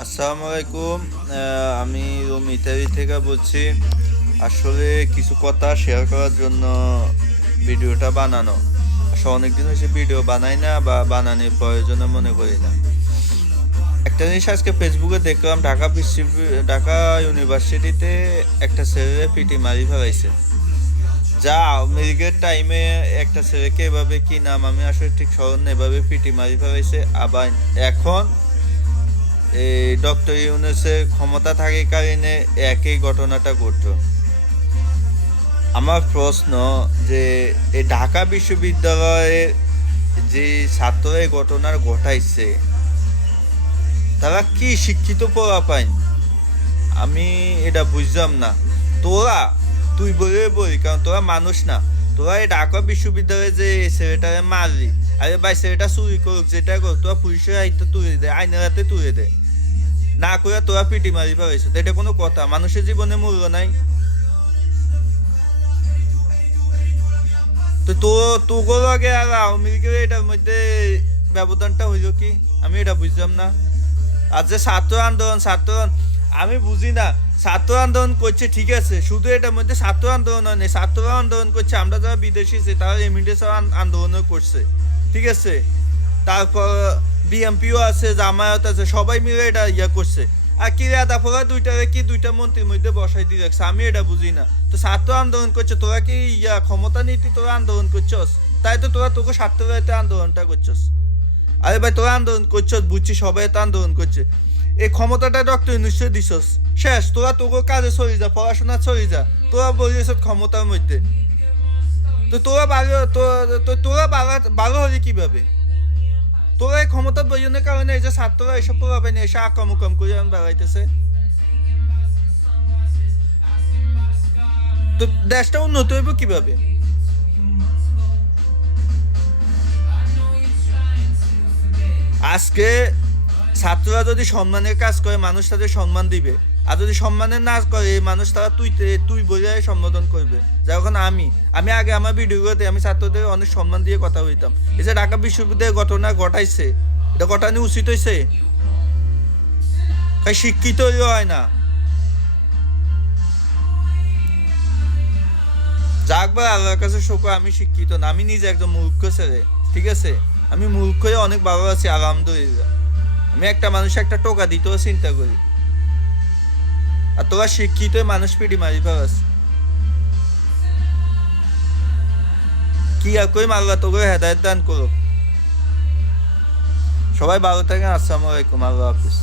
আসসালামু আলাইকুম। আমি রুম ইত্যাদি থেকে বলছি। আসলে কিছু কথা শেয়ার করার জন্য ভিডিওটা বানানো। আসলে অনেকদিন হয়েছে ভিডিও বানাই না বা বানানোর প্রয়োজনে মনে করি না। একটা জিনিস আজকে ফেসবুকে দেখলাম, ঢাকা ইউনিভার্সিটিতে একটা ছেলে পিটি মারি ফেলাইছে। যা আমেরিকার টাইমে একটা ছেলেকে এভাবে, কি নাম আমি আসলে ঠিক স্মরণ নেই, এভাবে পিটি মারি ফেলাইছে। আবার এখন এই ডক্টর ইউনূসের ক্ষমতা থাকার কারণে একই ঘটনাটা ঘটল। আমার প্রশ্ন যে এই ঢাকা বিশ্ববিদ্যালয়ের যে ছাত্ররা এই ঘটনার ঘটাইছে, তারা কি শিক্ষিত পোলা পাইন? আমি এটা বুঝলাম না। তোরা, তুই বলে বলি, কারণ তোরা মানুষ না। তোরা এই ঢাকা বিশ্ববিদ্যালয়ে যে ছেলেটারে মারলি, আরে ভাই ছেলেটা চুরি করুক যেটা করুক, তোরা পুলিশের হাতে তুলে দে, আইনের হাতে তুলে দে। না করে তোরা পিটি মারি ফেলাইছ, এটা কোনো কথা? মানুষের জীবনে মূল্য নাই? তো তোর আগে আর আওয়ামী লীগের এটার মধ্যে ব্যবধানটা হইল কি? আমি এটা বুঝলাম না। আর যে আমি বুঝি না। ছাত্র আন্দোলন করছে ঠিক আছে, শুধু এটার মধ্যে ছাত্র আন্দোলন নেই, ছাত্র আন্দোলন করছে, আমরা যারা বিদেশি যে তারা রেমিটেন্স আন্দোলনও করছে, ঠিক আছে। তারপর বিএমপিও আছে, জামায়াত আছে, সবাই মিলে এটা করছে। আর কি রে তারপরে দুইটা মন্ত্রীর মধ্যে বসাই দিয়ে রাখছে, আমি এটা বুঝি না। তো ছাত্র আন্দোলন করছে, তোরা কি ক্ষমতা নীতি তোরা আন্দোলন করছস? তাই তো তোরা তোকে স্বার্থ আন্দোলনটা করছস। আরে ভাই তোরা আন্দোলন করছস বুঝছি, সবাই তো আন্দোলন করছে। এই ক্ষমতাটা ডক্টর নিশ্চয় দিছস, শেষ। তোরা তোকে কাজে চলে যা, পড়াশোনা চলে যা, তোরা বলিস ক্ষমতার মধ্যে। তো তোরা ভালো হলি কিভাবে? তোরা এই ক্ষমতা বইজনের কারণে এই যে ছাত্ররা এসব প্রভাবে নিয়ে এসে আক্রমণ করে বেড়াইতেছে। তো দেশটা উন্নত হইব কিভাবে? আজকে ছাত্ররা যদি সম্মানের কাজ করে, মানুষ তাদের সম্মান দিবে। আর যদি সম্মানের না করে, মানুষ তারা তুই তুই বলে সম্বোধন করবে। যখন আমি আগে আমার ভিডিওতে আমি ছাত্রদের অনেক সম্মান দিয়ে কথা বলতাম। এই যে ঢাকা বিশ্ববিদ্যালয়ের ঘটনা ঘটাইছে, এটা ঘটানো উচিত হয়েছে? তাই শিক্ষিত হয় না। যাক বা আল্লাহর কাছে শুকর, আমি শিক্ষিত না, আমি নিজে একদম মূর্খ ছেলে, ঠিক আছে। আমি মূর্খ হয়ে অনেক ভালো আছি আলহামদুলিল্লাহ। আমি একটা মানুষ একটা টোকা দিতেও চিন্তা করি। আর তোরা শিক্ষিত মানুষ পিটি মারি পারাস, কি আর কই? আল্লাহ তোকে হেদায়ত দান করো। সবাই ভালো থাকেন। আসসালামু আলাইকুম, আল্লাহ হাফিজ।